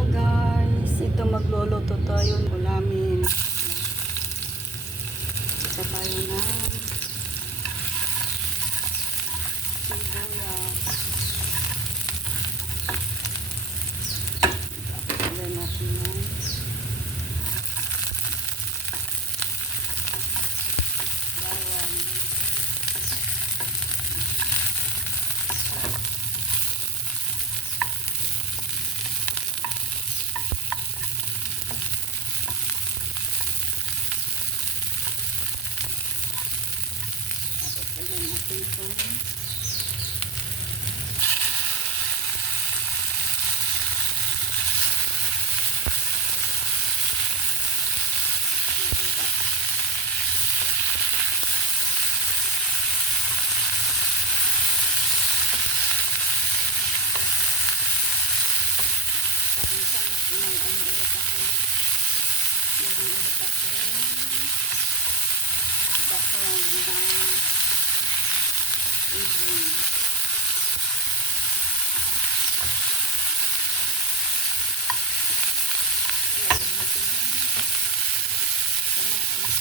Hello guys, ito magluluto tayo ng ulamin. Isa tayo ng sibuyas. Lagyan natin ng bawang. Lagyan natin itong meron ulit ako baklang na ibon. Ilagyan natin kamatis.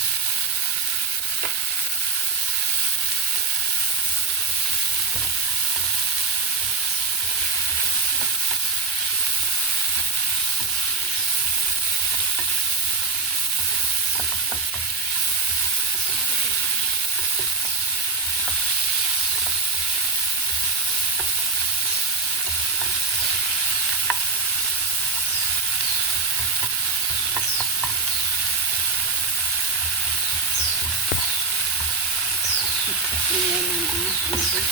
Ngayon ang ibon.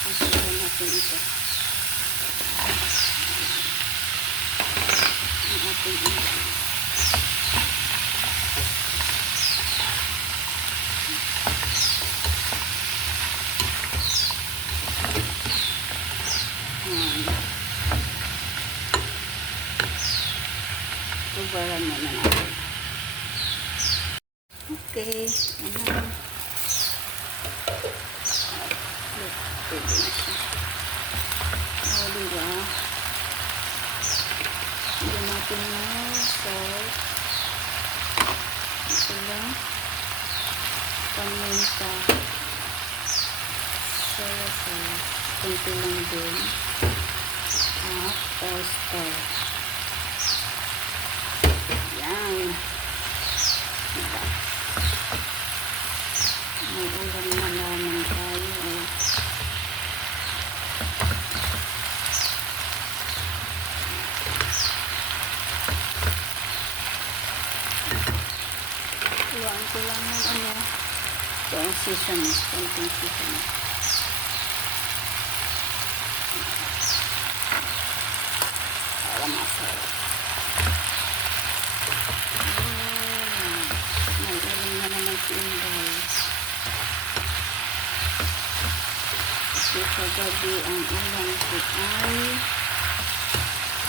Ipasukan natin ito. Ang ating ibon. Tubaran mo na natin. Okay. Pwede na siya. O, diba? Lagyan natin ng salt. Ito lang. Paminta. Soya sauce. Kunti lang din. At oyster. Yan. Diba? May ulam na naman tayo. Iwan ko lang ng ito ang seasoning. Konting seasoning. Para masarap. May ulam na naman si Inday. Kasi sa gabi ang ulam ko ay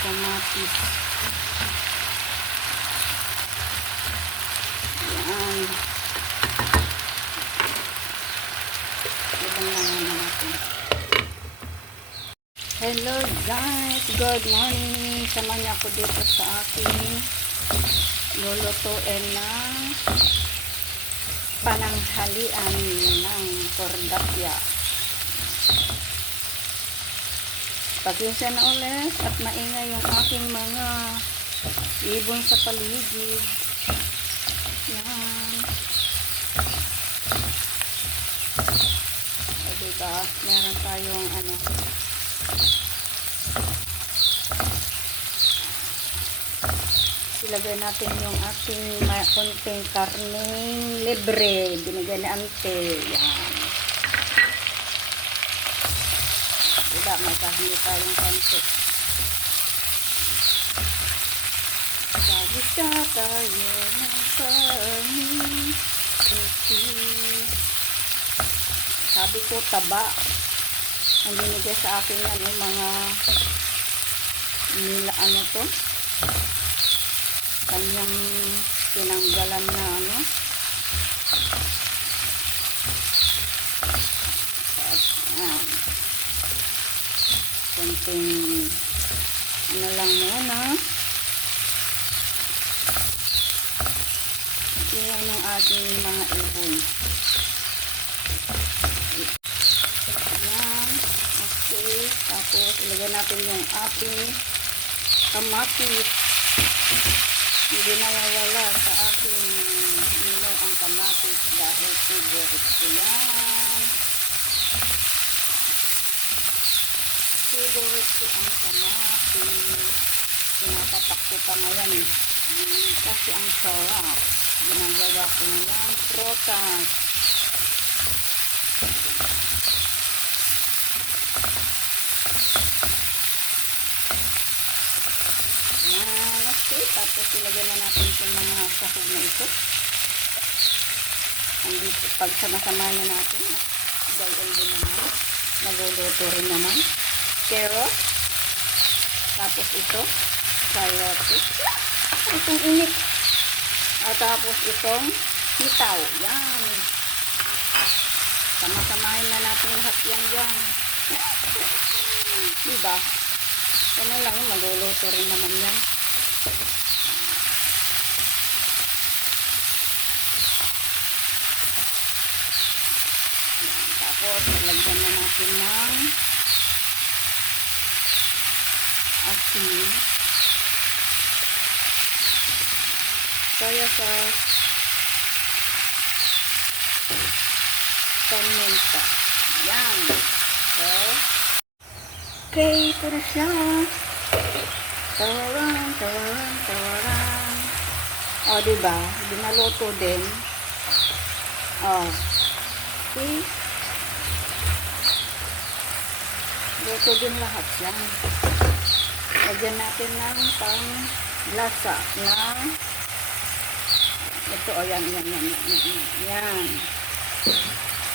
kamatis. Yan. Ibang lang naman natin. Hello guys! Good morning! Sama niya ako dito sa aking lulutuin ng pananghalian ng kordapya. Pasensya na ulit at maingay yung aking mga ibon sa paligid. Yan. O diba, meron tayong ilagay natin yung ating konting karning libre. Binigay ni ante. Yan. Diba, may karne tayong konti. Sagisa tayo ng karne. Sabi ko, taba. Ang binigay sa akin yan, yung mga nila, kanyang tinanggalan na konting ano lang muna. Yan ang ating mga ibon. Yan. Okay. Tapos, ilagay natin yung ating kamatis. Hindi nawawala sa aking mino ang kamatis dahil favorite ko yan. Favorite ko ang kamatis. Pinapapak ko pa ngayon eh. Kasi ang sarap. Ginagawa ko ng protas. Yan. Okay. Tapos ilagyan na natin itong mga sahog na ito. Andito, pag sama-sama na natin, gayon din naman. Naluluto rin naman. Carrot. Tapos ito. Sayote. Itong init. At tapos itong sitaw. Yan. Sama-samahin na natin lahat yan dyan. Diba? Ano lang, maluluto rin naman yan. Yan. Tapos, lagyan na natin ng asin. Soya sauce. Paminta. Yan. So, okay, ito na siya. Tawaran, tawaran, tawaran. O, diba? Binaluto din. O. See? Luto din lahat yan. Lagyan natin ng pang lasa na ito, o yan. Yan.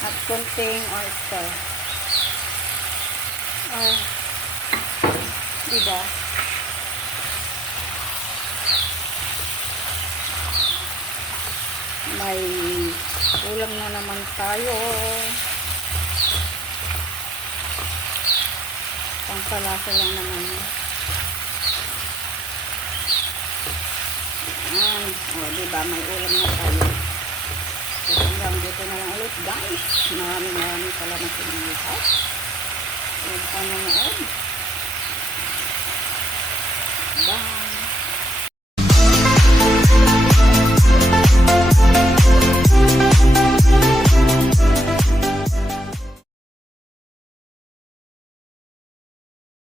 At konting oyster. Diba? May ulam na naman tayo. Pangpalasa lang naman. Yan. O, diba? May ulam na tayo. So, hanggang dito na lang ulit, guys. Maraming salamat sa inyo lahat. Huwag pa nanood. Bye!